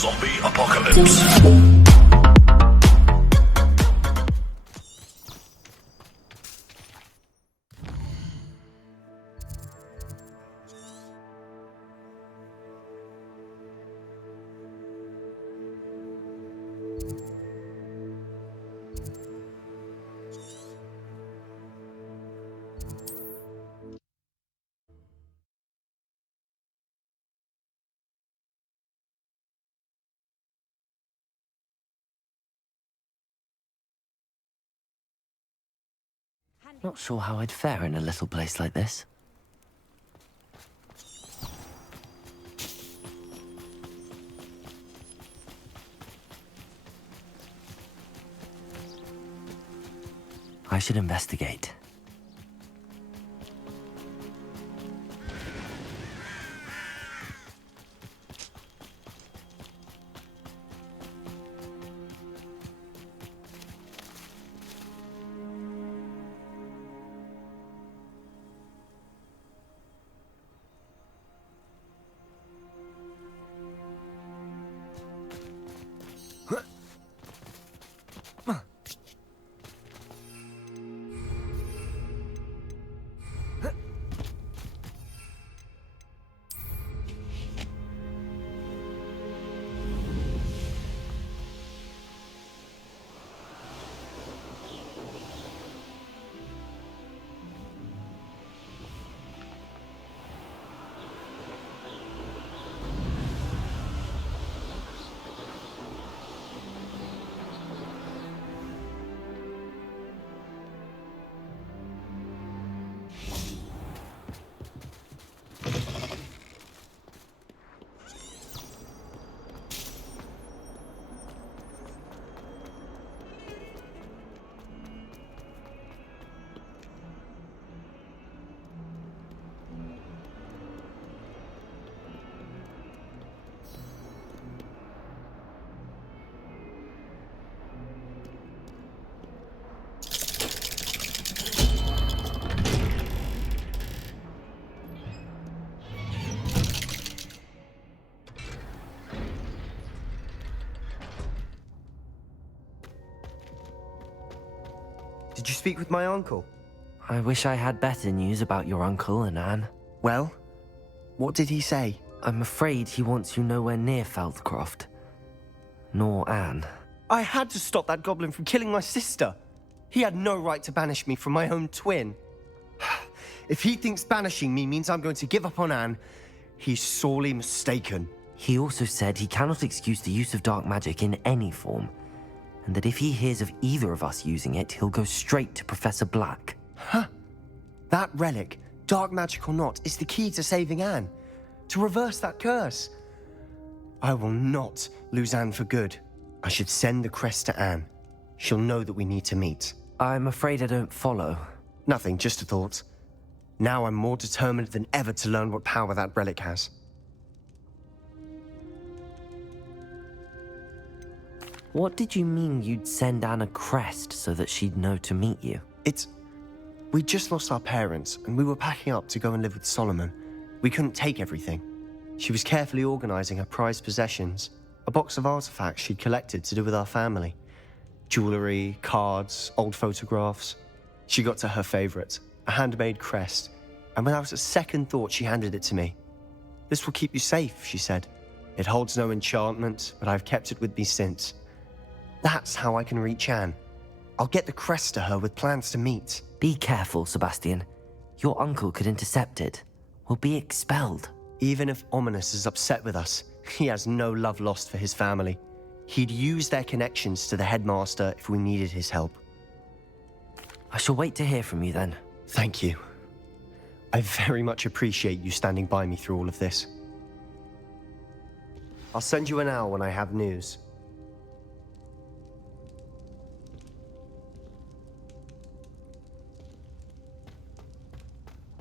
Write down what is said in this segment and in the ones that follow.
Zombie apocalypse. Not sure how I'd fare in a little place like this. I should investigate. Did you speak with my uncle? I wish I had better news about your uncle and Anne. Well, what did he say? I'm afraid he wants you nowhere near Feldcroft. Nor Anne. I had to stop that goblin from killing my sister. He had no right to banish me from my own twin. If he thinks banishing me means I'm going to give up on Anne, he's sorely mistaken. He also said he cannot excuse the use of dark magic in any form, and that if he hears of either of us using it, he'll go straight to Professor Black. Huh? That relic, dark magic or not, is the key to saving Anne. To reverse that curse. I will not lose Anne for good. I should send the crest to Anne. She'll know that we need to meet. I'm afraid I don't follow. Nothing, just a thought. Now I'm more determined than ever to learn what power that relic has. What did you mean you'd send Anne a crest so that she'd know to meet you? We just lost our parents, and we were packing up to go and live with Solomon. We couldn't take everything. She was carefully organizing her prized possessions, a box of artifacts she'd collected to do with our family. Jewelry, cards, old photographs. She got to her favorite, a handmade crest, and without a second thought, she handed it to me. "This will keep you safe," she said. "It holds no enchantment, but I've kept it with me since. That's how I can reach Anne. I'll get the crest to her with plans to meet." Be careful, Sebastian. Your uncle could intercept it. We'll be expelled. Even if Ominous is upset with us, he has no love lost for his family. He'd use their connections to the headmaster if we needed his help. I shall wait to hear from you then. Thank you. I very much appreciate you standing by me through all of this. I'll send you an hour when I have news.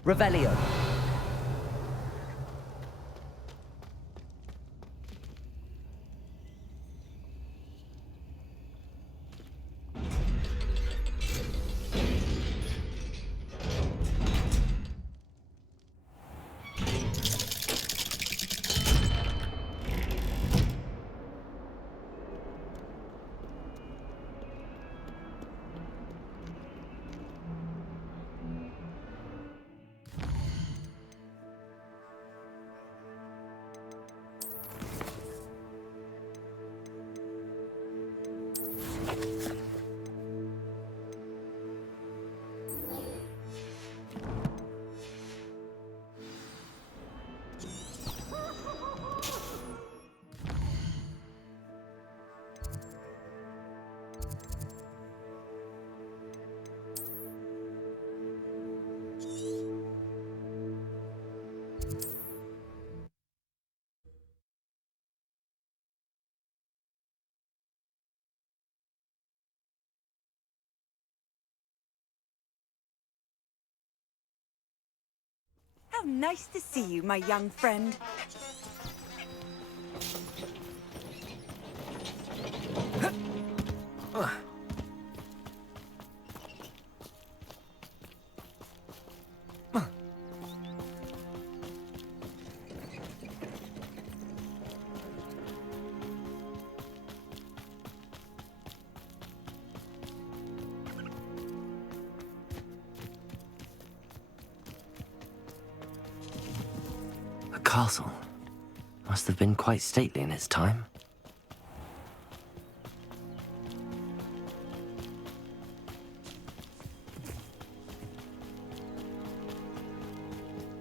Revelio. How nice to see you, my young friend. A castle. Must have been quite stately in its time.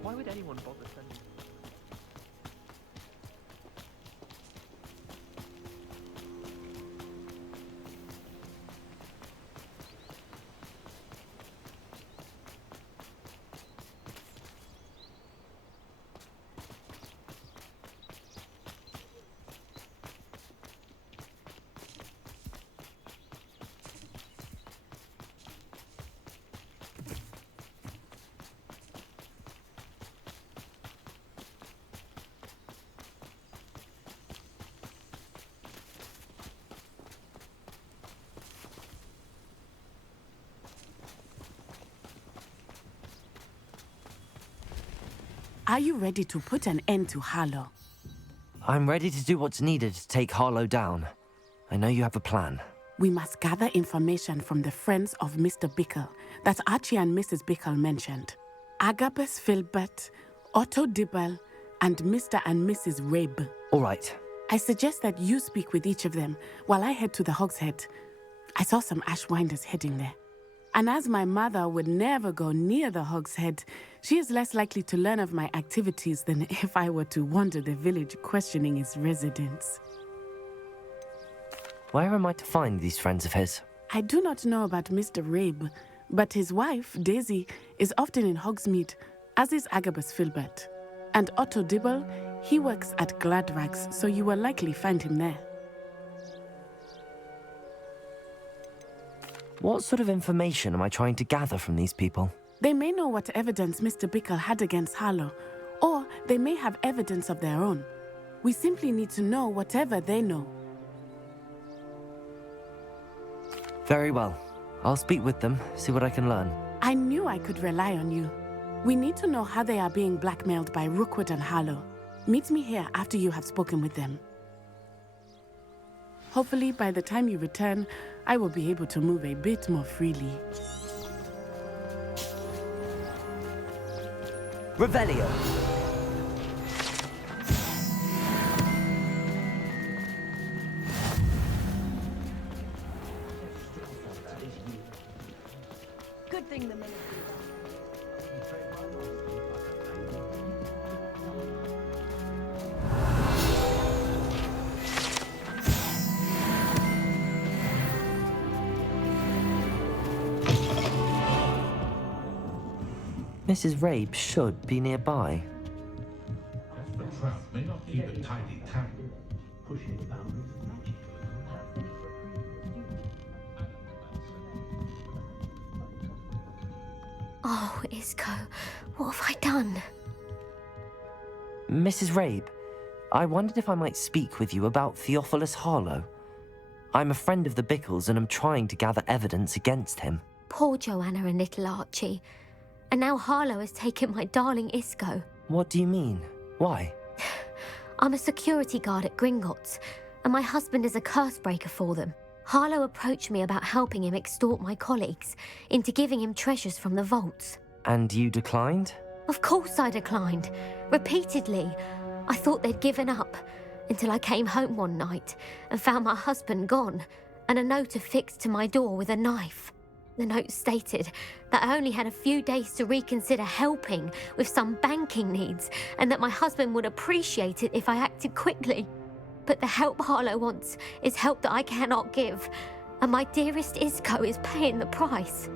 Why would anyone bother sending? Are you ready to put an end to Harlow? I'm ready to do what's needed to take Harlow down. I know you have a plan. We must gather information from the friends of Mr. Bickle that Archie and Mrs. Bickle mentioned. Agabus Filbert, Otto Dibble, and Mr. and Mrs. Rabe. All right. I suggest that you speak with each of them while I head to the Hogshead. I saw some Ashwinders heading there. And as my mother would never go near the Hogshead, she is less likely to learn of my activities than if I were to wander the village questioning its residents. Where am I to find these friends of his? I do not know about Mr. Rabe, but his wife, Daisy, is often in Hogsmeade, as is Agabus Filbert. And Otto Dibble, he works at Gladrags, so you will likely find him there. What sort of information am I trying to gather from these people? They may know what evidence Mr. Bickle had against Harlow, or they may have evidence of their own. We simply need to know whatever they know. Very well. I'll speak with them, see what I can learn. I knew I could rely on you. We need to know how they are being blackmailed by Rookwood and Harlow. Meet me here after you have spoken with them. Hopefully, by the time you return, I will be able to move a bit more freely. Revelio! Good thing the minute. Mrs. Rabe should be nearby. The trap may not keep a tidy tap. Oh, Isco, what have I done? Mrs. Rabe, I wondered if I might speak with you about Theophilus Harlow. I'm a friend of the Bickles and am trying to gather evidence against him. Poor Joanna and little Archie. And now Harlow has taken my darling Isco. What do you mean? Why? I'm a security guard at Gringotts, and my husband is a curse breaker for them. Harlow approached me about helping him extort my colleagues into giving him treasures from the vaults. And you declined? Of course I declined. Repeatedly. I thought they'd given up, until I came home one night and found my husband gone, and a note affixed to my door with a knife. The note stated that I only had a few days to reconsider helping with some banking needs, and that my husband would appreciate it if I acted quickly. But the help Harlow wants is help that I cannot give, and my dearest Isco is paying the price.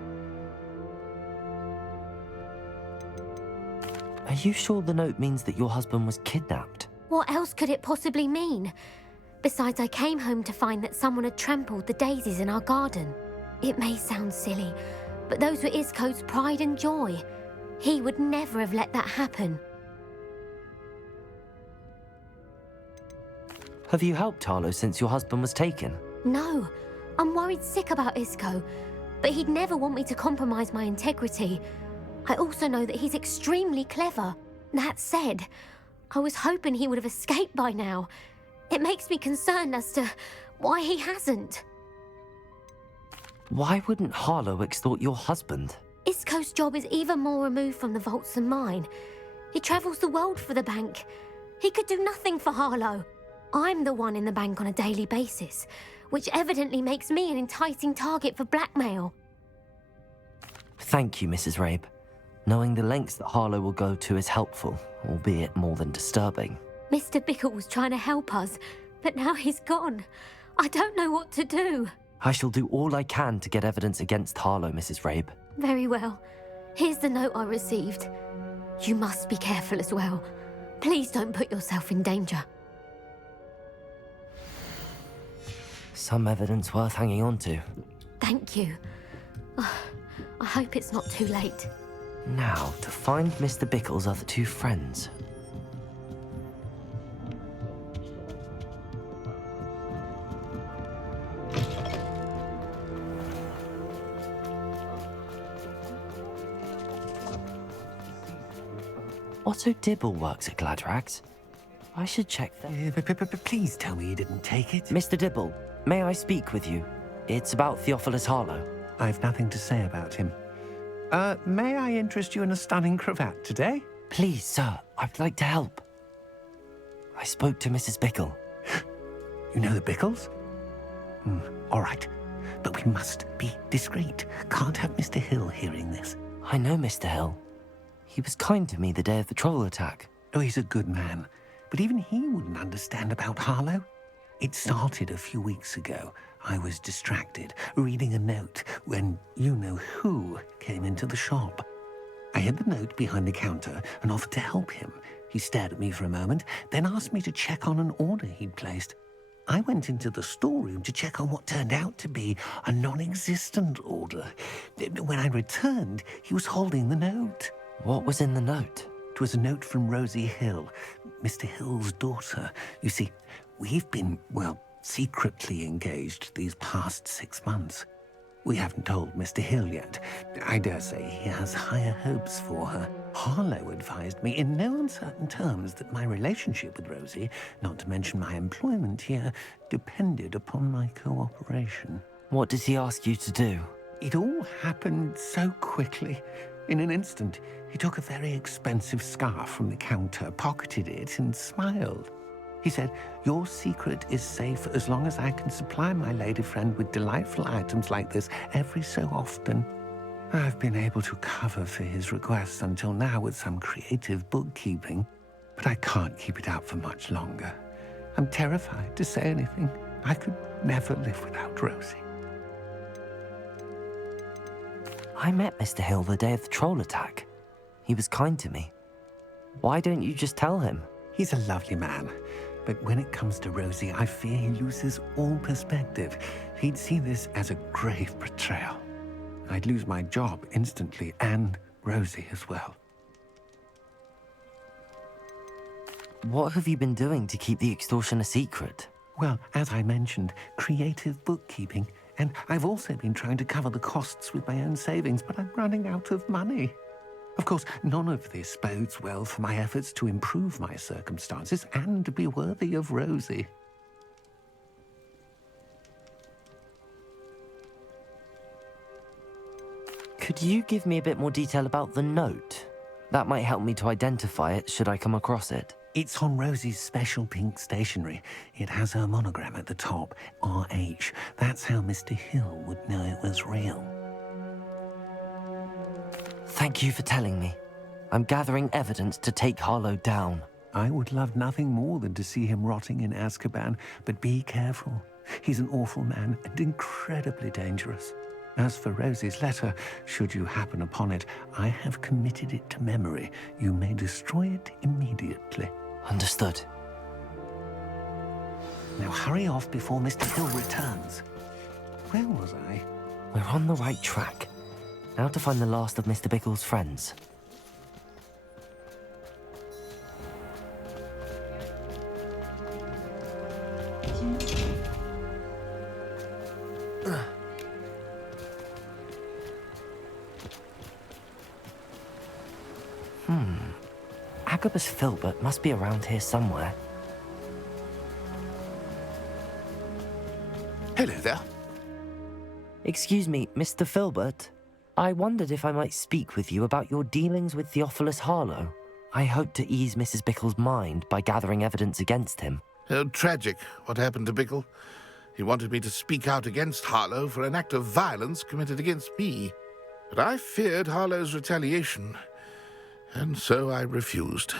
Are you sure the note means that your husband was kidnapped? What else could it possibly mean? Besides, I came home to find that someone had trampled the daisies in our garden. It may sound silly, but those were Isco's pride and joy. He would never have let that happen. Have you helped Harlow since your husband was taken? No, I'm worried sick about Isco, but he'd never want me to compromise my integrity. I also know that he's extremely clever. That said, I was hoping he would have escaped by now. It makes me concerned as to why he hasn't. Why wouldn't Harlow extort your husband? Isco's job is even more removed from the vaults than mine. He travels the world for the bank. He could do nothing for Harlow. I'm the one in the bank on a daily basis, which evidently makes me an enticing target for blackmail. Thank you, Mrs. Rabe. Knowing the lengths that Harlow will go to is helpful, albeit more than disturbing. Mr. Bickle was trying to help us, but now he's gone. I don't know what to do. I shall do all I can to get evidence against Harlow, Mrs. Rabe. Very well. Here's the note I received. You must be careful as well. Please don't put yourself in danger. Some evidence worth hanging on to. Thank you. I hope it's not too late. Now, to find Mr. Bickle's other two friends. Otto Dibble works at Gladrags. I should check that. Please tell me you didn't take it. Mr. Dibble, may I speak with you? It's about Theophilus Harlow. I've nothing to say about him. May I interest you in a stunning cravat today? Please, sir, I'd like to help. I spoke to Mrs. Bickle. You know the Bickles? All right. But we must be discreet. Can't have Mr. Hill hearing this. I know Mr. Hill. He was kind to me the day of the troll attack. Oh, he's a good man. But even he wouldn't understand about Harlow. It started a few weeks ago. I was distracted, reading a note, when you-know-who came into the shop. I hid the note behind the counter and offered to help him. He stared at me for a moment, then asked me to check on an order he'd placed. I went into the storeroom to check on what turned out to be a non-existent order. When I returned, he was holding the note. What was in the note? It was a note from Rosie Hill, Mr. Hill's daughter. You see, we've been, secretly engaged these past 6 months. We haven't told Mr. Hill yet. I dare say he has higher hopes for her. Harlow advised me in no uncertain terms that my relationship with Rosie, not to mention my employment here, depended upon my cooperation. What did he ask you to do? It all happened so quickly. In an instant, he took a very expensive scarf from the counter, pocketed it, and smiled. He said, "Your secret is safe as long as I can supply my lady friend with delightful items like this every so often." I've been able to cover for his requests until now with some creative bookkeeping, but I can't keep it out for much longer. I'm terrified to say anything. I could never live without Rosie. I met Mr. Hill the day of the troll attack. He was kind to me. Why don't you just tell him? He's a lovely man, but when it comes to Rosie, I fear he loses all perspective. He'd see this as a grave betrayal. I'd lose my job instantly, and Rosie as well. What have you been doing to keep the extortion a secret? Well, as I mentioned, creative bookkeeping. And I've also been trying to cover the costs with my own savings, but I'm running out of money. Of course, none of this bodes well for my efforts to improve my circumstances and to be worthy of Rosie. Could you give me a bit more detail about the note? That might help me to identify it should I come across it. It's on Rosie's special pink stationery. It has her monogram at the top, RH. That's how Mr. Hill would know it was real. Thank you for telling me. I'm gathering evidence to take Harlow down. I would love nothing more than to see him rotting in Azkaban, but be careful. He's an awful man and incredibly dangerous. As for Rosie's letter, should you happen upon it, I have committed it to memory. You may destroy it immediately. Understood. Now hurry off before Mr. Hill returns. Where was I? We're on the right track. Now to find the last of Mr. Bickle's friends. Agabus Filbert must be around here somewhere. Hello there. Excuse me, Mr. Filbert. I wondered if I might speak with you about your dealings with Theophilus Harlow. I hope to ease Mrs. Bickle's mind by gathering evidence against him. Tragic, what happened to Bickle. He wanted me to speak out against Harlow for an act of violence committed against me. But I feared Harlow's retaliation, and so I refused.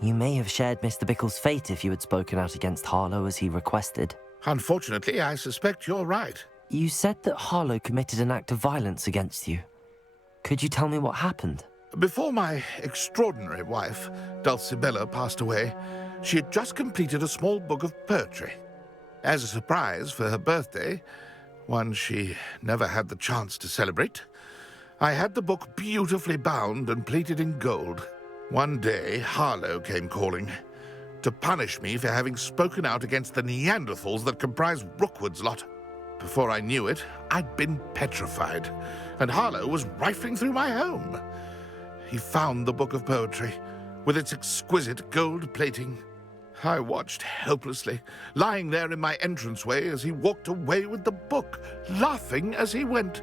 You may have shared Mr. Bickle's fate if you had spoken out against Harlow as he requested. Unfortunately, I suspect you're right. You said that Harlow committed an act of violence against you. Could you tell me what happened? Before my extraordinary wife, Dulcibella, passed away, she had just completed a small book of poetry. As a surprise for her birthday, one she never had the chance to celebrate, I had the book beautifully bound and plated in gold. One day, Harlow came calling to punish me for having spoken out against the Neanderthals that comprise Rookwood's lot. Before I knew it, I'd been petrified, and Harlow was rifling through my home. He found the book of poetry, with its exquisite gold plating. I watched helplessly, lying there in my entranceway as he walked away with the book, laughing as he went.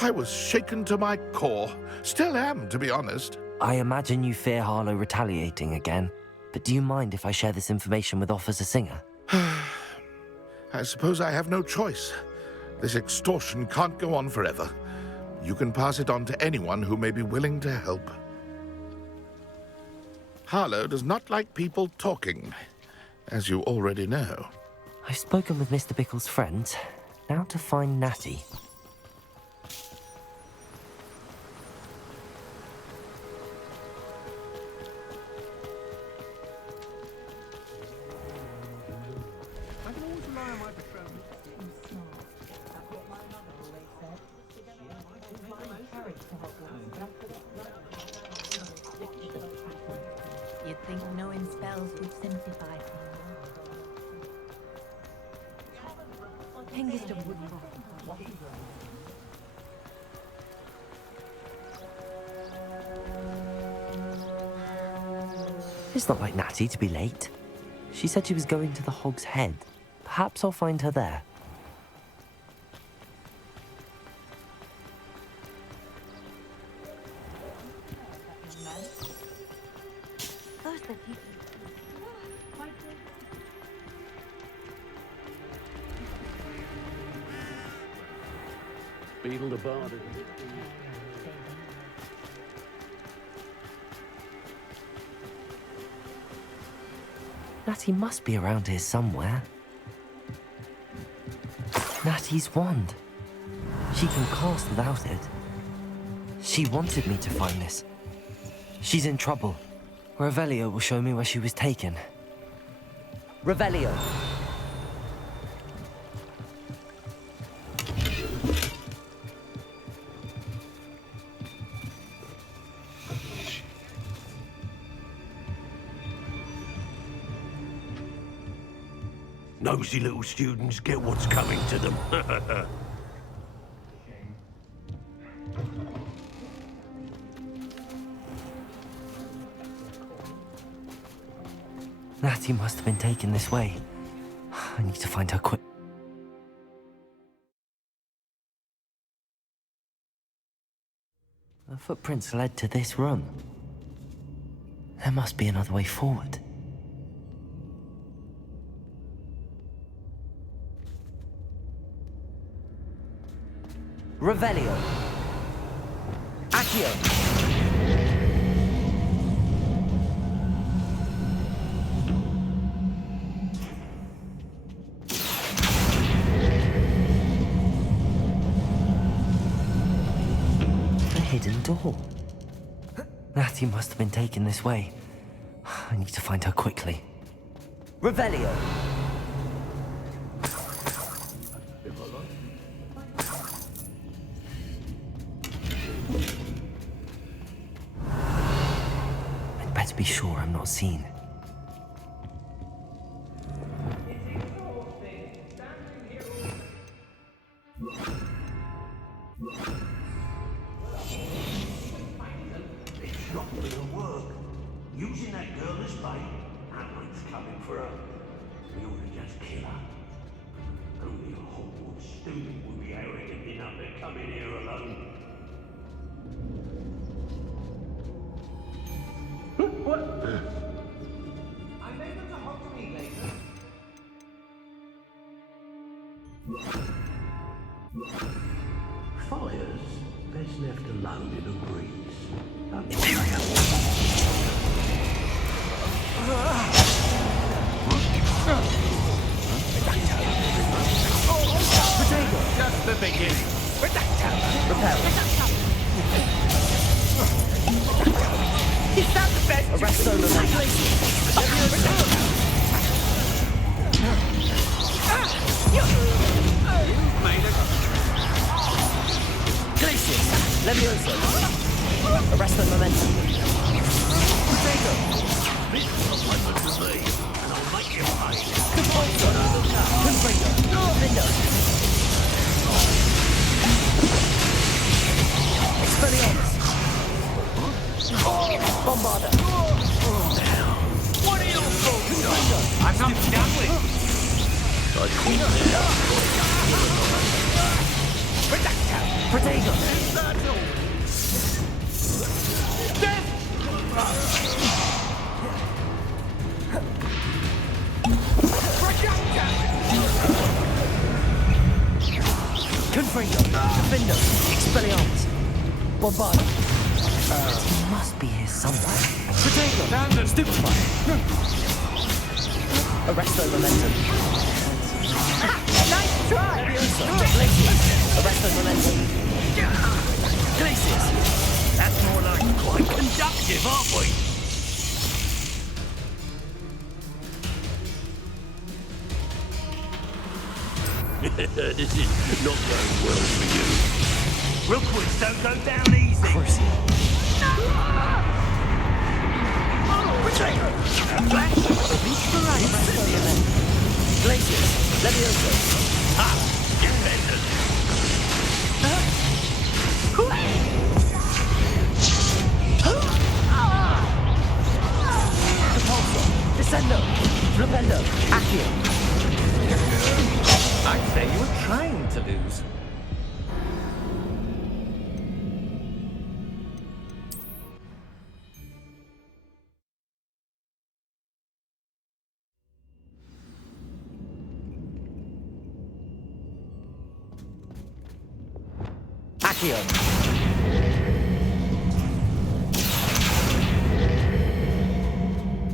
I was shaken to my core, still am, to be honest. I imagine you fear Harlow retaliating again, but do you mind if I share this information with Officer Singer? I suppose I have no choice. This extortion can't go on forever. You can pass it on to anyone who may be willing to help. Harlow does not like people talking, as you already know. I've spoken with Mr. Bickle's friends. Now to find Natty. You'd think knowing spells would simplify things. It's not like Natty to be late. She said she was going to the Hog's Head. Perhaps I'll find her there. Beetle the Bard. Natty must be around here somewhere. Natty's wand. She can cast without it. She wanted me to find this. She's in trouble. Revelio will show me where she was taken. Revelio! Nosy little students get what's coming to them. Natty must have been taken this way. I need to find her quick. The footprints led to this room. There must be another way forward. Revelio. Accio. Hidden door. Natty must have been taken this way. I need to find her quickly. Revelio. I'd better be sure I'm not seen. not gonna work. Using that girl as bait, Anlar's coming for her. We ought to just kill her. Only a Hogwarts student would be arrogant enough to come in here alone. What? I'm able to Hogsmeade later. Fires best left alone in a breeze. Just the beginning. Is that the best? Arrest the Glacius, Levioso. Arrest the momentum. Potato. This is a weapon to me, and I'll make you pay. Confringo. Vindo. Expelliarmus. Bombarda. What are you for? I'm not done with. Protego. Confringo. Defendo. Expelliarmus. Bombarda. He must be here somewhere. Protego. Stupefy. Arresto momentum. Nice try! Levioso. Glacius. Arresto momentum. Glacius. That's more like quite conductive, aren't we? This is not going well for you. Rookwoods don't go down easy. Crucial. Flash! Reach for right. Arresto momentum. Glacius. Levioso. Ha! Independent. Propulsor. Descendo. Flipendo. Accio. I'd say you were trying to lose. Accio.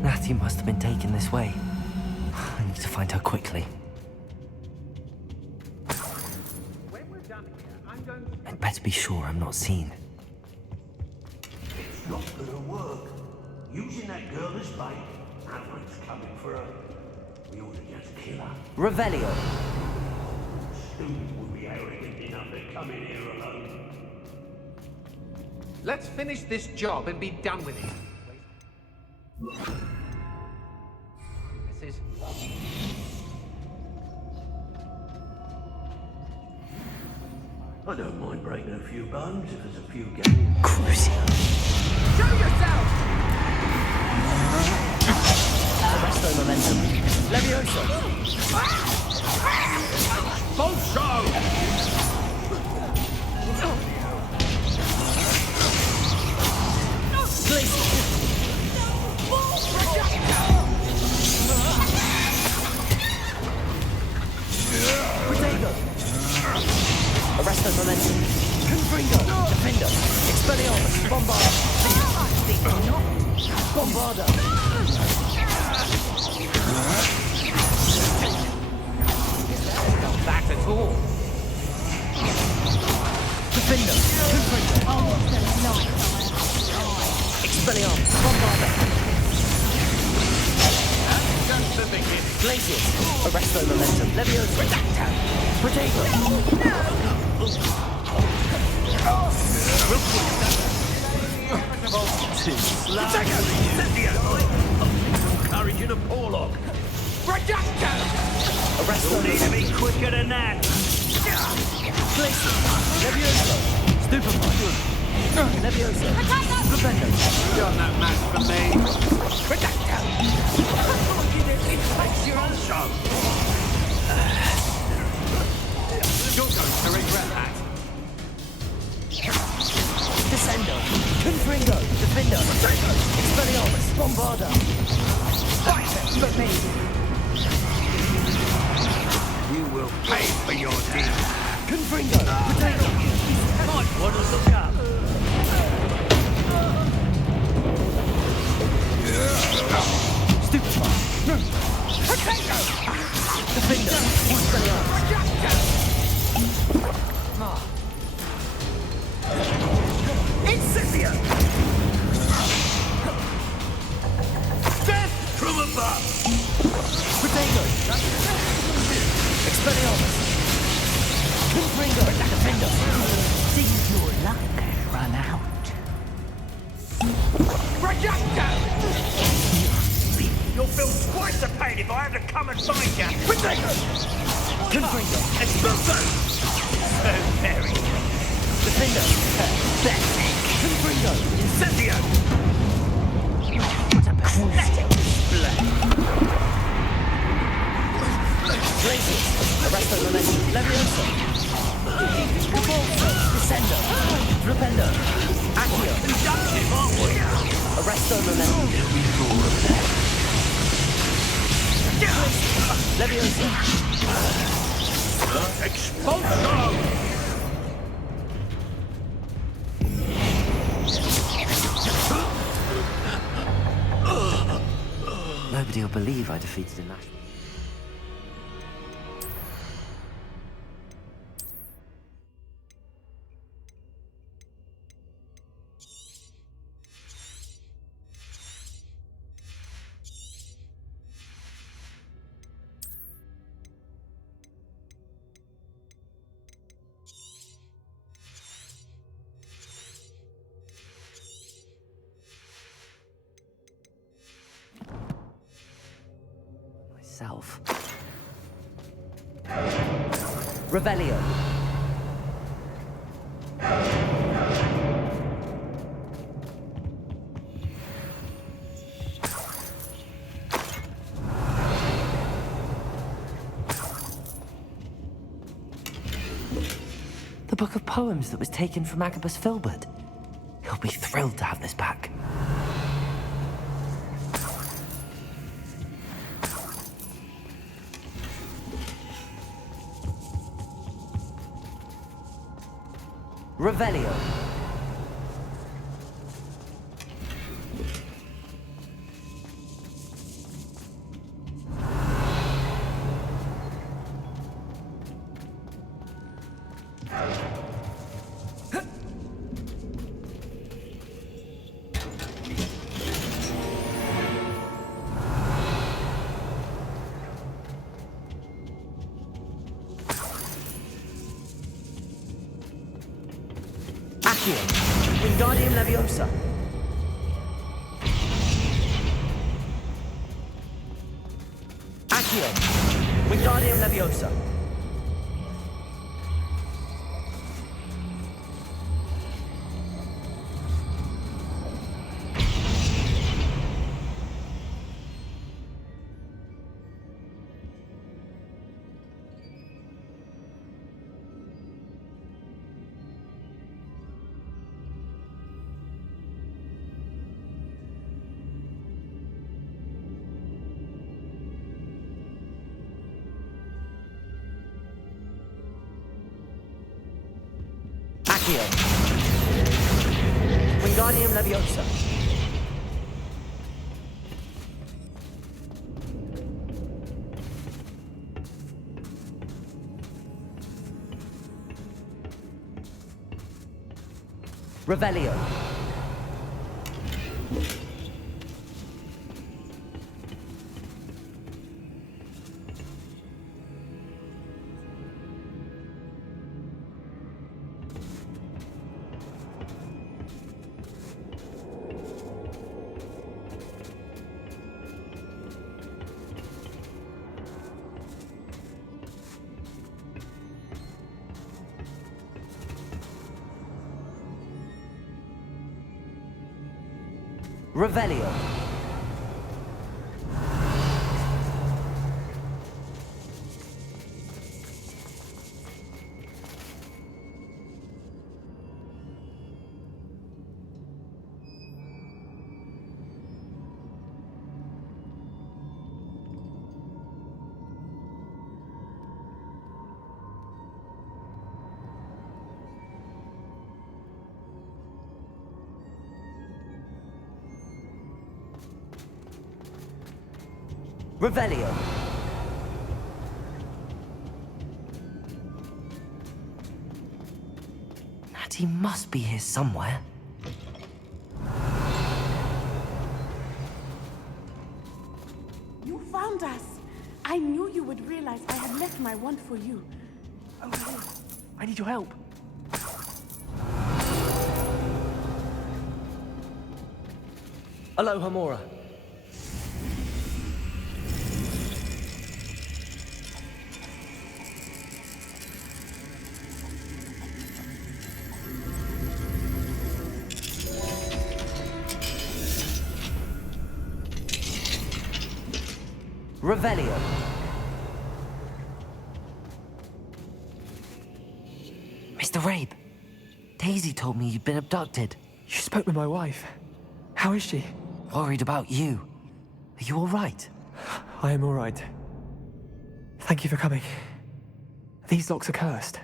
Natty must have been taken this way. I need to find her quickly. When we're done here, I'm going to... I'd better be sure I'm not seen. It's not gonna work. Using that girl as bait, Anlar's coming for her. We ought to just kill her. Revelio. Student would be arrogant enough to come in here alone. Let's finish this job and be done with it. This is... I don't mind breaking a few bones if there's a few games. Crucial. Show yourself! Arresto momentum. Levioso. Bolso! Glacius. Protego. Arresto momentum. Confringo. Defendo. Expelliarmus. Bombarda. Bombarda. Not that at all. Defendo. Confringo. Expelliarmus. Bombarda. Just the beginning. Glacius. Arresto momentum. Levioso. Protego. Courage in a porlock. Arresto You'll need to be quicker than that. Glacius. Levioso. Stupefy. Leviosa. Flipendo. You're no match for me. Reducto. It takes your own show. You're going to regret that. Descendo. Confringo. Defendo. Expelliarmus. Bombarda. Fight for me. You will pay for your deed. Confringo. Potato. Might want to look up. Stupefy. Potato. Defender. Expelliarmus. Incendio. Death from above. Potato. Expelliarmus. Confringo. Defender. Seems your luck has run out. Reducto. You'll feel twice the pain if I have to come and find you. Potato. Confringo. Expulso. So very. Defender. Pathetic. Confringo. Incendio. What a pathetic display. Glacius. Arresto Momentum. Leviosa. Cabalso. Descendo. Flipendo. Accio. Inductive, aren't we? Arresto Momentum. Leviosa. Expulso. Nobody will believe I defeated a national. Myself. Revelio. The book of poems that was taken from Agabus Filbert. He'll be thrilled to have this back. Revelio. Wingardium Leviosa. Accio. Wingardium Leviosa. Wingardium Leviosa. Revelio. Revelio. Revelio. Natty must be here somewhere. You found us. I knew you would realize I had left my wand for you. Oh, no. I need your help. Aloha, Mora. Revelio. Mr. Rabe, Daisy told me you'd been abducted. You spoke with my wife. How is she? Worried about you. Are you all right? I am all right. Thank you for coming. These locks are cursed,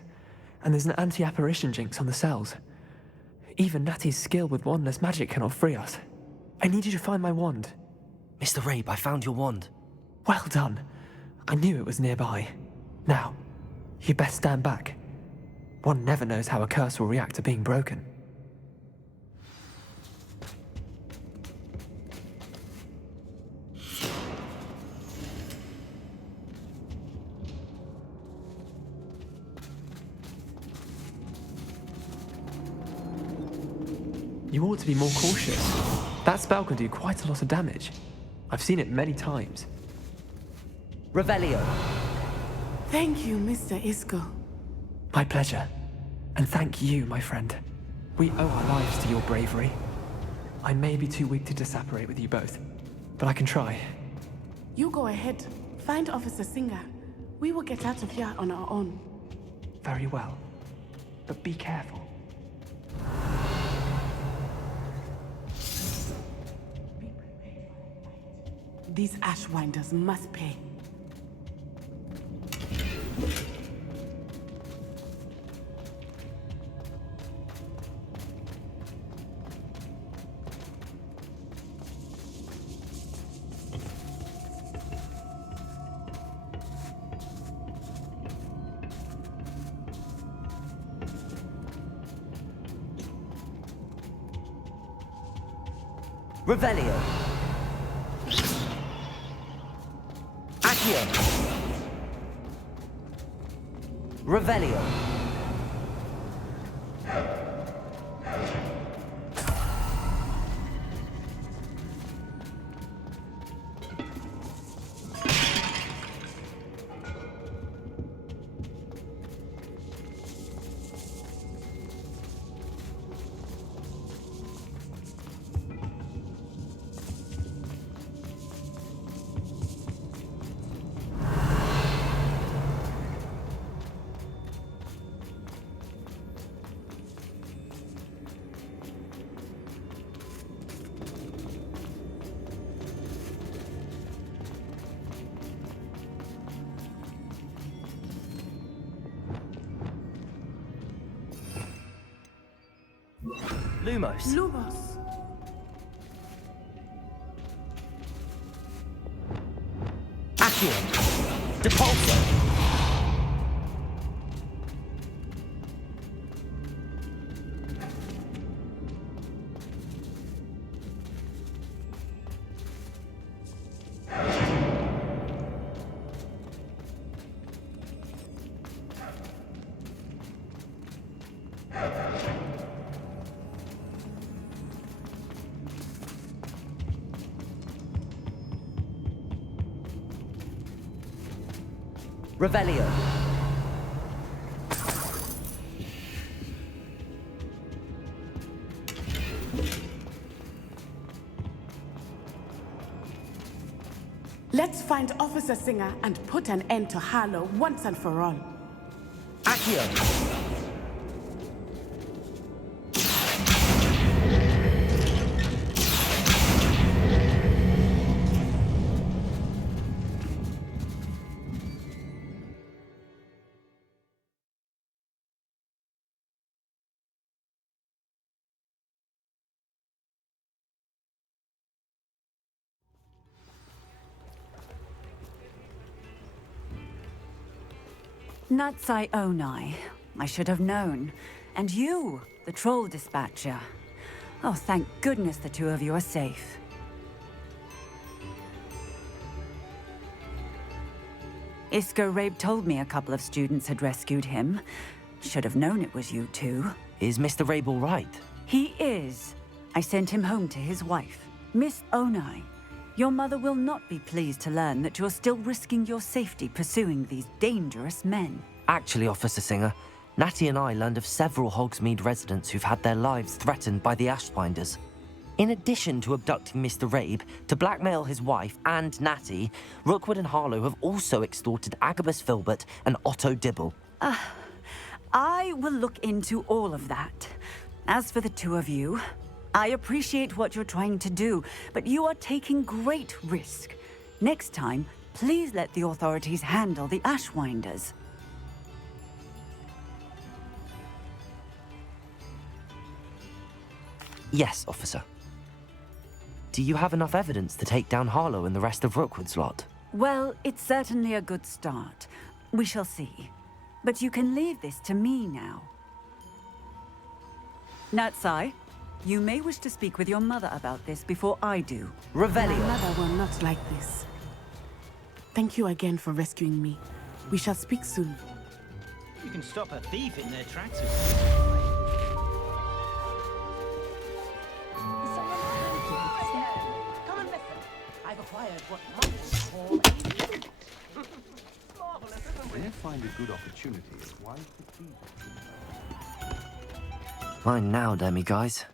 and there's an anti-apparition jinx on the cells. Even Natty's skill with wandless magic cannot free us. I need you to find my wand. Mr. Rabe, I found your wand. Well done. I knew it was nearby. Now, you best stand back. One never knows how a curse will react to being broken. You ought to be more cautious. That spell can do quite a lot of damage. I've seen it many times. Revelio. Thank you, Mr. Isco. My pleasure. And thank you, my friend. We owe our lives to your bravery. I may be too weak to disapparate with you both, but I can try. You go ahead. Find Officer Singer. We will get out of here on our own. Very well. But be careful. These Ashwinders must pay. Revelio. Accio. Revelio. Lumos. Lumos. Accio. Depulso. Revelio. Let's find Officer Singer and put an end to Harlow once and for all. Accio! Natty'yi Onai. I should have known. And you, the troll dispatcher. Oh, thank goodness the two of you are safe. Isco Rabe told me a couple of students had rescued him. Should have known it was you two. Is Mr. Rabe all right? He is. I sent him home to his wife. Miss Onai, your mother will not be pleased to learn that you're still risking your safety pursuing these dangerous men. Actually, Officer Singer, Natty and I learned of several Hogsmeade residents who've had their lives threatened by the Ashbinders. In addition to abducting Mr. Rabe to blackmail his wife and Natty, Rookwood and Harlow have also extorted Agabus Filbert and Otto Dibble. I will look into all of that. As for the two of you, I appreciate what you're trying to do, but you are taking great risk. Next time, please let the authorities handle the Ashwinders. Yes, officer. Do you have enough evidence to take down Harlow and the rest of Rookwood's lot? Well, it's certainly a good start. We shall see. But you can leave this to me now. Natty'yi, you may wish to speak with your mother about this before I do. Revelio. My mother will not like this. Thank you again for rescuing me. We shall speak soon. You can stop a thief in their tracks. Come and listen. I've acquired what monks call a... When you find a good opportunity, it's wise to seize it. Mine now, Demi guys.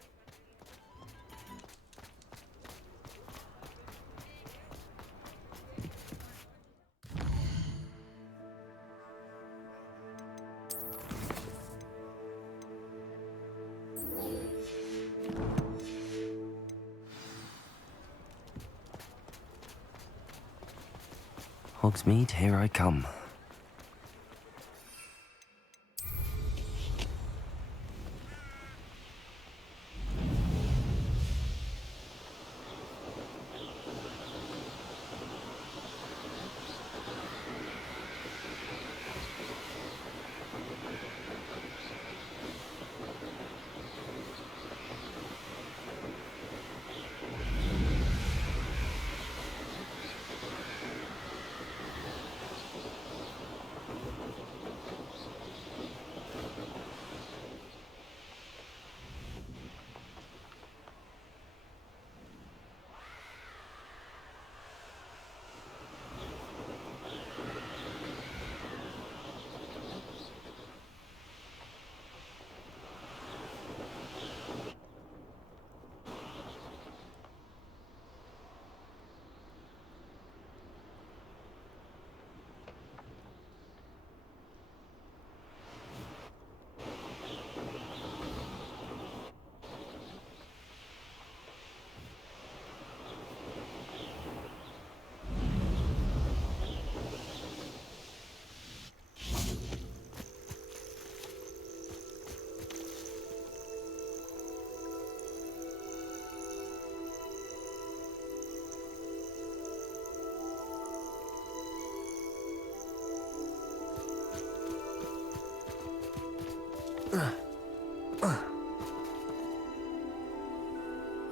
Hogsmeade, here I come.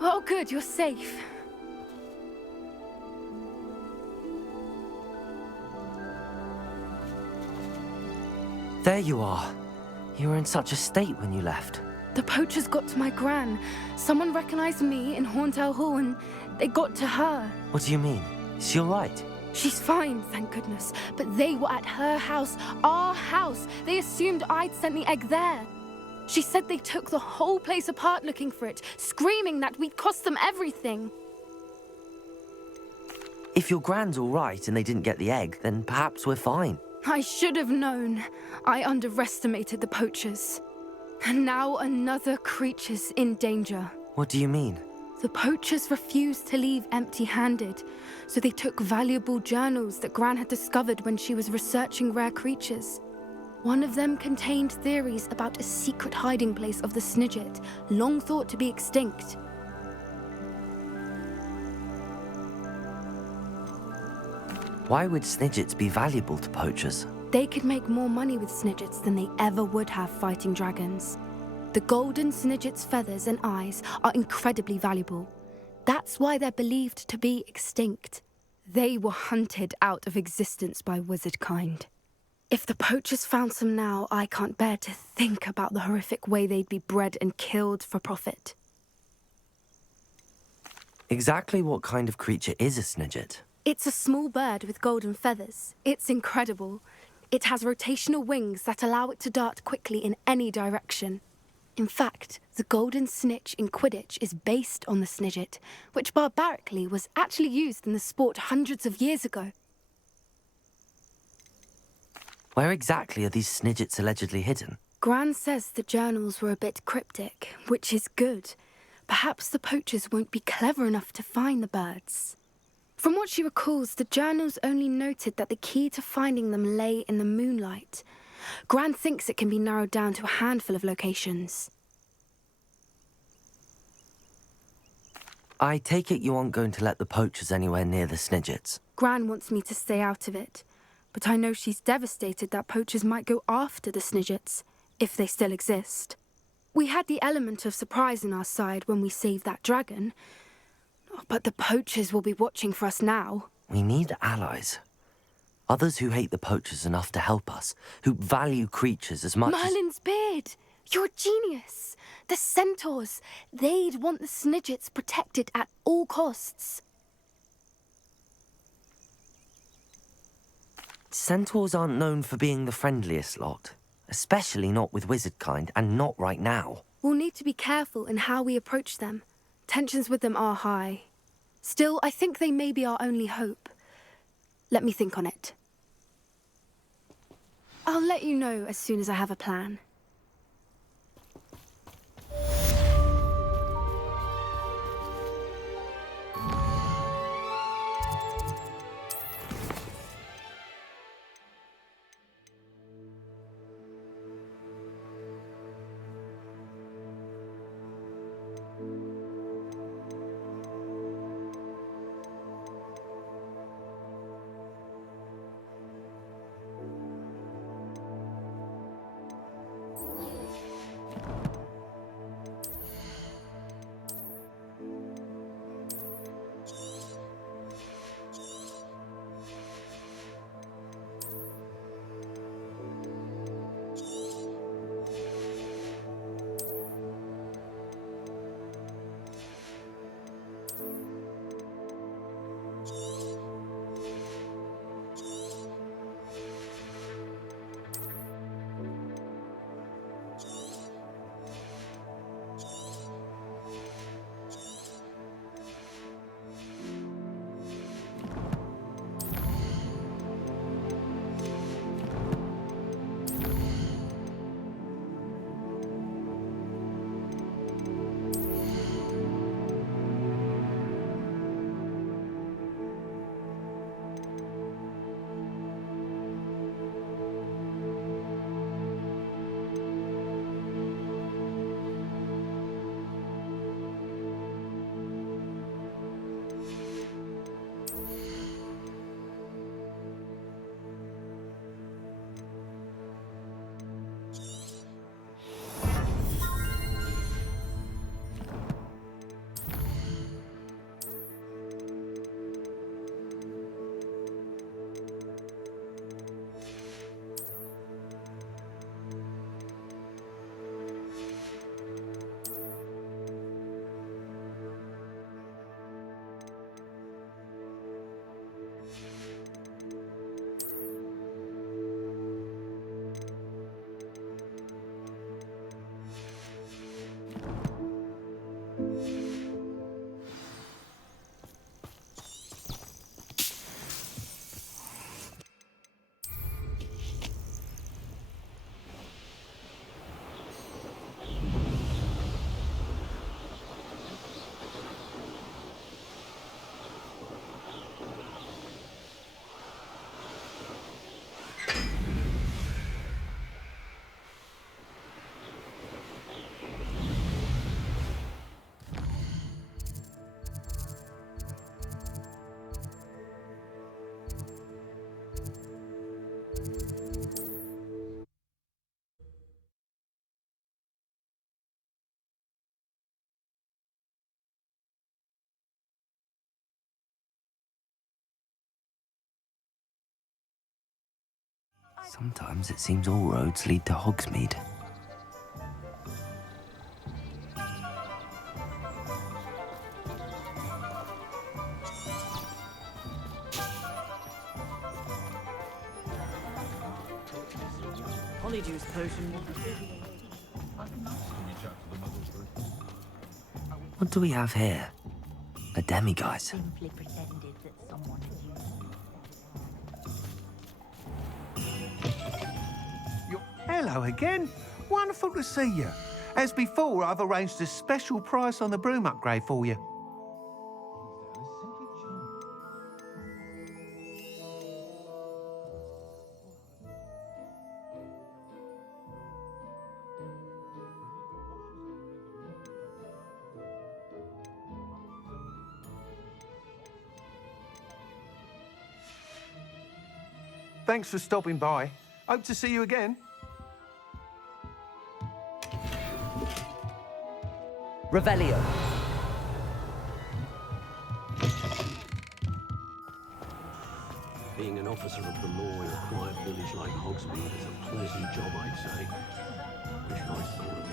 Oh, good, you're safe. There you are. You were in such a state when you left. The poachers got to my gran. Someone recognized me in Horntail Hall and they got to her. What do you mean? Is she all right? She's fine, thank goodness. But they were at her house, our house. They assumed I'd sent the egg there. She said they took the whole place apart looking for it, screaming that we'd cost them everything. If your Gran's all right and they didn't get the egg, then perhaps we're fine. I should have known. I underestimated the poachers. And now another creature's in danger. What do you mean? The poachers refused to leave empty-handed, so they took valuable journals that Gran had discovered when she was researching rare creatures. One of them contained theories about a secret hiding place of the Snidget, long thought to be extinct. Why would Snidgets be valuable to poachers? They could make more money with Snidgets than they ever would have fighting dragons. The golden Snidget's feathers and eyes are incredibly valuable. That's why they're believed to be extinct. They were hunted out of existence by wizard kind. If the poachers found some now, I can't bear to think about the horrific way they'd be bred and killed for profit. Exactly what kind of creature is a Snidget? It's a small bird with golden feathers. It's incredible. It has rotational wings that allow it to dart quickly in any direction. In fact, the golden snitch in Quidditch is based on the Snidget, which barbarically was actually used in the sport hundreds of years ago. Where exactly are these Snidgets allegedly hidden? Gran says the journals were a bit cryptic, which is good. Perhaps the poachers won't be clever enough to find the birds. From what she recalls, the journals only noted that the key to finding them lay in the moonlight. Gran thinks it can be narrowed down to a handful of locations. I take it you aren't going to let the poachers anywhere near the Snidgets. Gran wants me to stay out of it, but I know she's devastated that poachers might go after the Snidgets, if they still exist. We had the element of surprise on our side when we saved that dragon, but the poachers will be watching for us now. We need allies. Others who hate the poachers enough to help us, who value creatures as much Merlin's beard! You're a genius! The centaurs! They'd want the Snidgets protected at all costs. Centaurs aren't known for being the friendliest lot, especially not with wizard kind, and not right now. We'll need to be careful in how we approach them. Tensions with them are high. Still, I think they may be our only hope. Let me think on it. I'll let you know as soon as I have a plan. Sometimes it seems all roads lead to Hogsmeade. Polyjuice potion. What do we have here? A demiguise. Simply pretended that someone Hello again. Wonderful to see you. As before, I've arranged a special price on the broom upgrade for you. Thanks for stopping by. Hope to see you again. Revelio. Being an officer of the law in a quiet village like Hogsmeade is a pleasant job, I'd say. Wish I thought of it.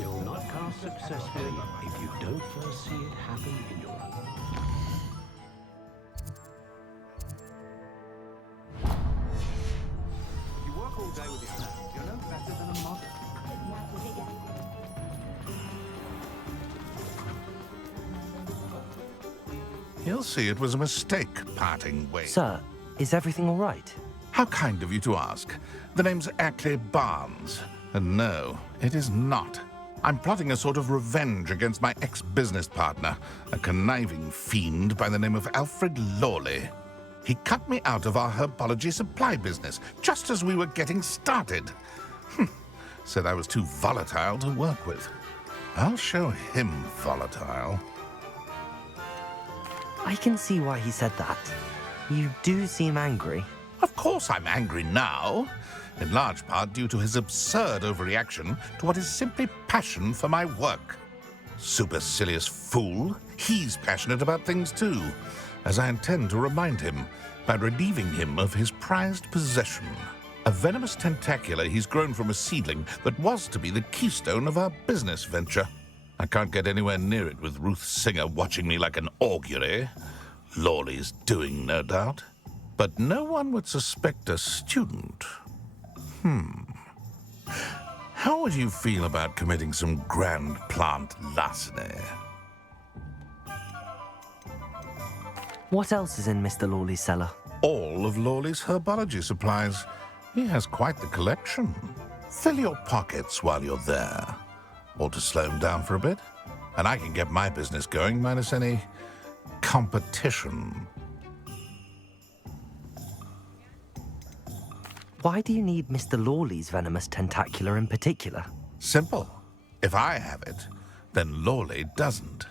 You'll not cast successfully if you don't first see it happen in your own. You work all day with this now. You're no better than a model. He'll see it was a mistake parting ways. Sir, is everything all right? How kind of you to ask. The name's Ackley Barnes. And no, it is not. I'm plotting a sort of revenge against my ex-business partner, a conniving fiend by the name of Alfred Lawley. He cut me out of our herbology supply business just as we were getting started. Said I was too volatile to work with. I'll show him volatile. I can see why he said that. You do seem angry. Of course I'm angry now, in large part due to his absurd overreaction to what is simply passion for my work. Supercilious fool, he's passionate about things too, as I intend to remind him by relieving him of his prized possession, a venomous tentacula he's grown from a seedling that was to be the keystone of our business venture. I can't get anywhere near it with Ruth Singer watching me like an augury. Lawley's doing, no doubt. But no one would suspect a student. How would you feel about committing some grand plant larceny? What else is in Mr. Lawley's cellar? All of Lawley's herbology supplies. He has quite the collection. Fill your pockets while you're there. Or to slow him down for a bit, and I can get my business going minus any competition. Why do you need Mr. Lawley's venomous tentacula in particular? Simple. If I have it, then Lawley doesn't.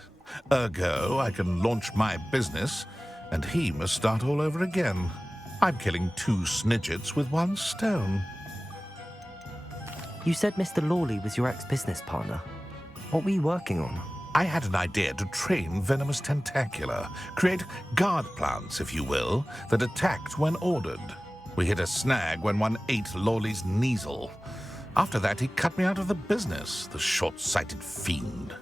Ergo, I can launch my business, and he must start all over again. I'm killing 2 snidgets with 1 stone. You said Mr. Lawley was your ex-business partner. What were you working on? I had an idea to train venomous tentacula, create guard plants, if you will, that attacked when ordered. We hit a snag when one ate Lawley's Kneasel. After that, he cut me out of the business, the short-sighted fiend.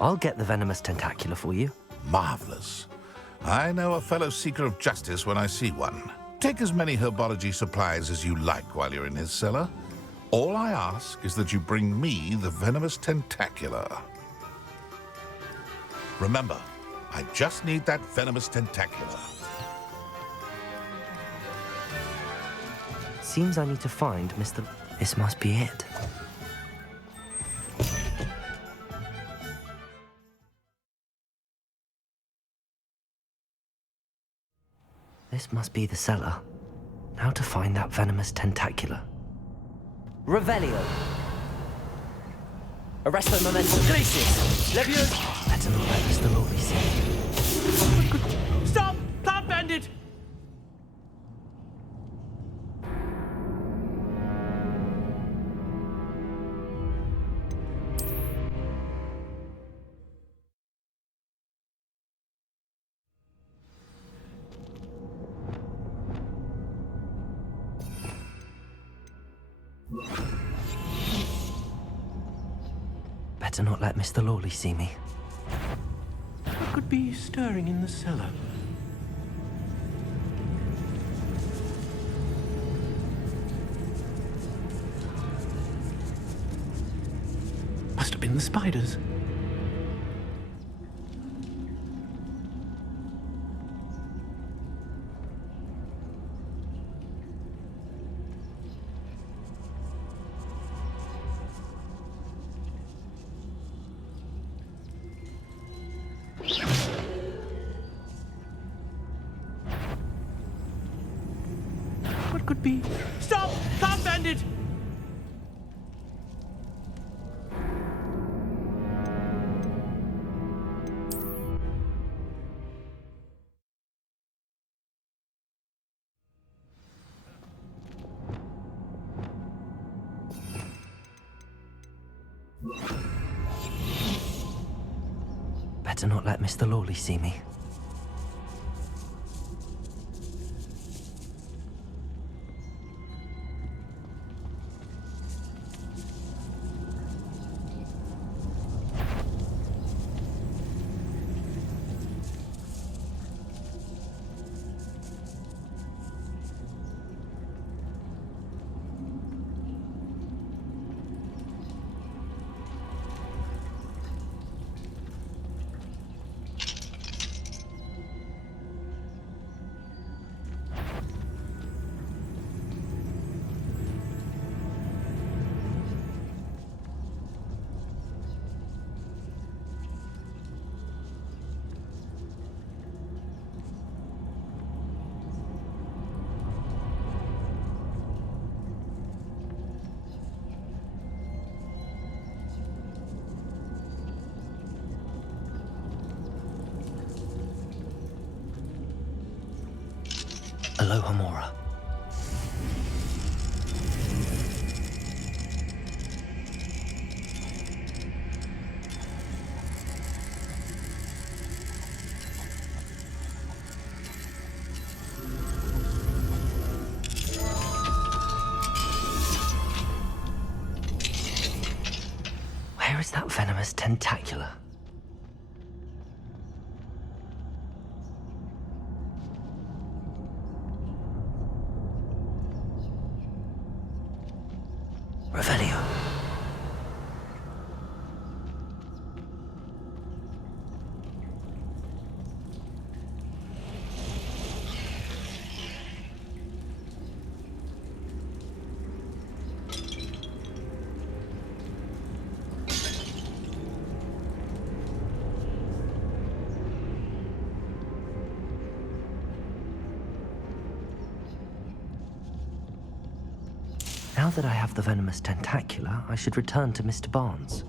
I'll get the venomous tentacula for you. Marvelous. I know a fellow seeker of justice when I see one. Take as many herbology supplies as you like while you're in his cellar. All I ask is that you bring me the venomous tentacula. Remember, I just need that venomous tentacula. Seems I need to find Mr. This must be it. This must be the cellar. Now to find that venomous tentacula. Revelio. Arresto momentum crisis. Levios. Better not let Mr. Lawley see. Stop! Plant bandit! Better not let Mr. Lawley see me. What could be stirring in the cellar? Must have been the spiders. What could be? Stop! Can't bend it! Better not let Mr. Lawley see me. Aloha Mora. Where is that venomous tentacula? Revelio. Now that I have the venomous tentacula, I should return to Mr. Barnes.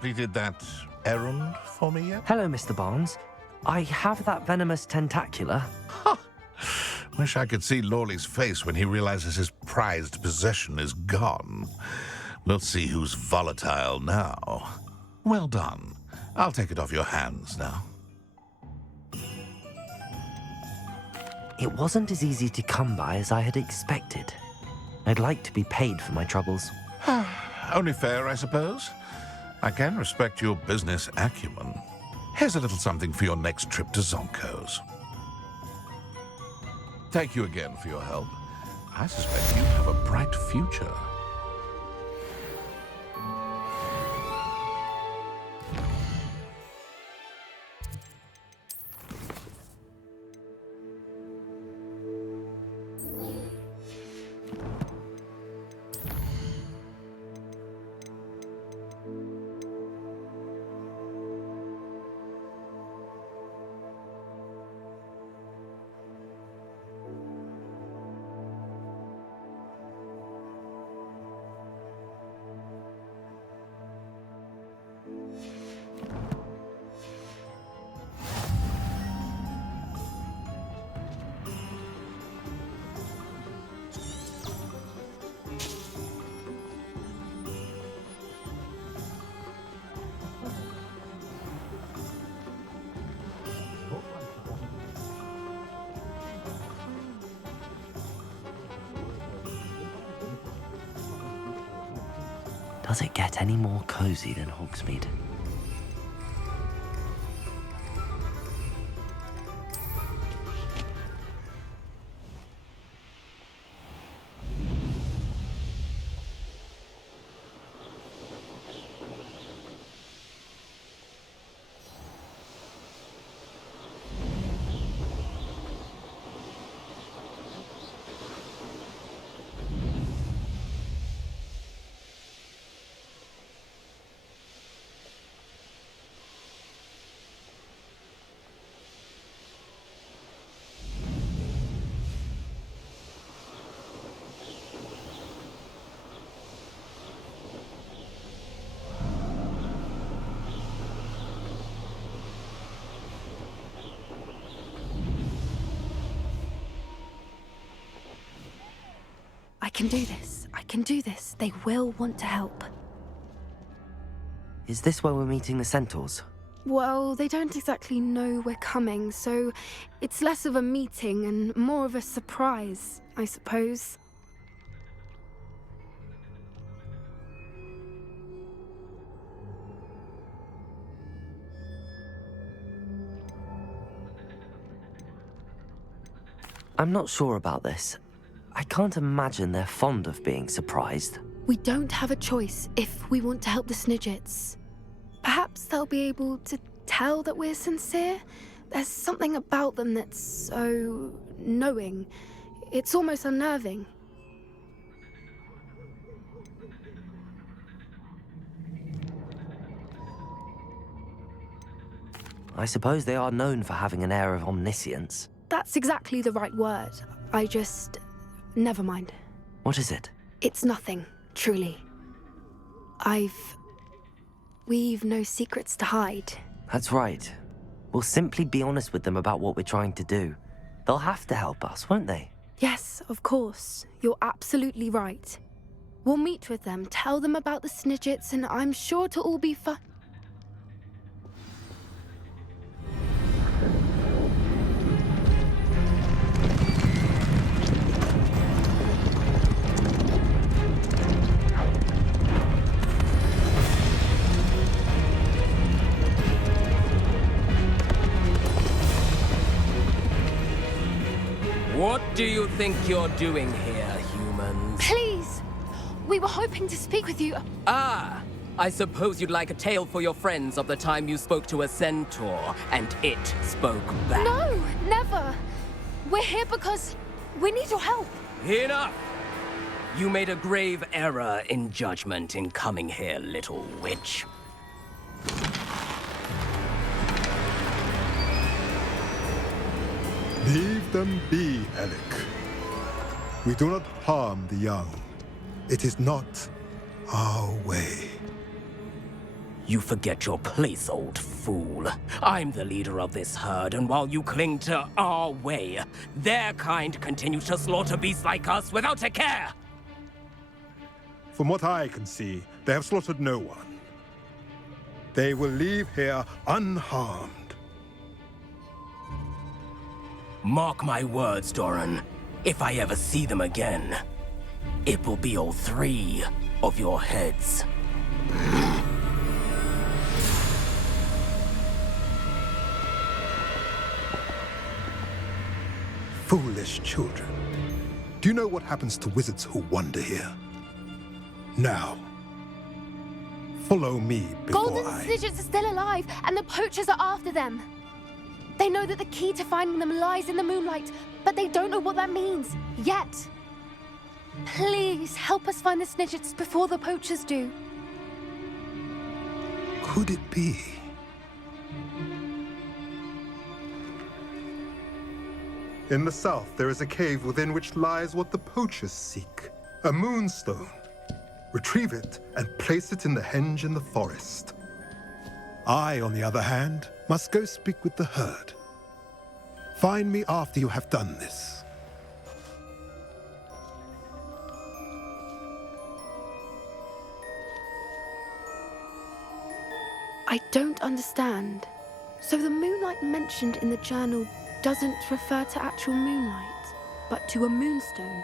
completed that errand for me yet? Hello, Mr. Barnes. I have that venomous tentacula. Wish I could see Lawley's face when he realizes his prized possession is gone. We'll see who's volatile now. Well done. I'll take it off your hands now. It wasn't as easy to come by as I had expected. I'd like to be paid for my troubles. Only fair, I suppose. I can respect your business acumen. Here's a little something for your next trip to Zonko's. Thank you again for your help. I suspect you have a bright future. Does it get any more cozy than Hogsmeade? I can do this. I can do this. They will want to help. Is this where we're meeting the centaurs? Well, they don't exactly know we're coming, so it's less of a meeting and more of a surprise, I suppose. I'm not sure about this. I can't imagine they're fond of being surprised. We don't have a choice if we want to help the Snidgets. Perhaps they'll be able to tell that we're sincere. There's something about them that's so knowing. It's almost unnerving. I suppose they are known for having an air of omniscience. That's exactly the right word. Never mind. What is it? It's nothing, truly. We've no secrets to hide. That's right. We'll simply be honest with them about what we're trying to do. They'll have to help us, won't they? Yes, of course. You're absolutely right. We'll meet with them, tell them about the Snidgets, and I'm sure it'll all be fun. What do you think you're doing here, humans? Please! We were hoping to speak with you. Ah! I suppose you'd like a tale for your friends of the time you spoke to a centaur, and it spoke back. No, never! We're here because we need your help. Enough! You made a grave error in judgment in coming here, little witch. Leave them be, Alec. We do not harm the young. It is not our way. You forget your place, old fool. I'm the leader of this herd, and while you cling to our way, their kind continue to slaughter beasts like us without a care! From what I can see, they have slaughtered no one. They will leave here unharmed. Mark my words, Doran. If I ever see them again, it will be all 3 of your heads. Foolish children. Do you know what happens to wizards who wander here? Now, follow me before Golden Snidgets are still alive, and the poachers are after them. They know that the key to finding them lies in the moonlight, but they don't know what that means, yet. Please, help us find the Snidgets before the poachers do. Could it be? In the south, there is a cave within which lies what the poachers seek. A moonstone. Retrieve it and place it in the henge in the forest. I, on the other hand, must go speak with the herd. Find me after you have done this. I don't understand. So the moonlight mentioned in the journal doesn't refer to actual moonlight, but to a moonstone.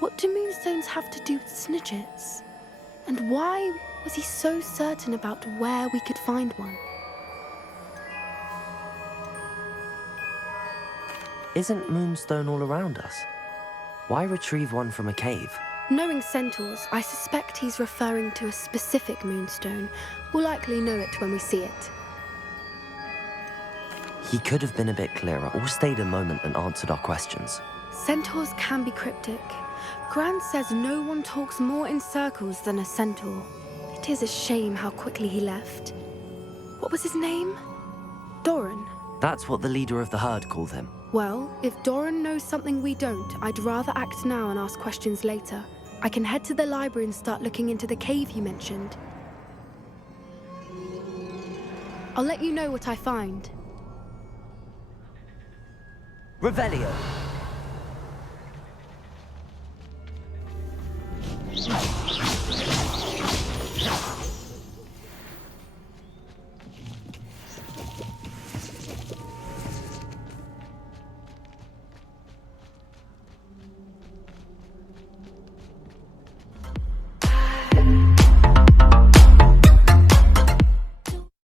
What do moonstones have to do with Snidgets? And why was he so certain about where we could find one? Isn't Moonstone all around us? Why retrieve one from a cave? Knowing centaurs, I suspect he's referring to a specific moonstone. We'll likely know it when we see it. He could have been a bit clearer or stayed a moment and answered our questions. Centaurs can be cryptic. Gran says no one talks more in circles than a centaur. It is a shame how quickly he left. What was his name? Doran. That's what the leader of the herd called him. Well, if Doran knows something we don't, I'd rather act now and ask questions later. I can head to the library and start looking into the cave you mentioned. I'll let you know what I find. Revelio.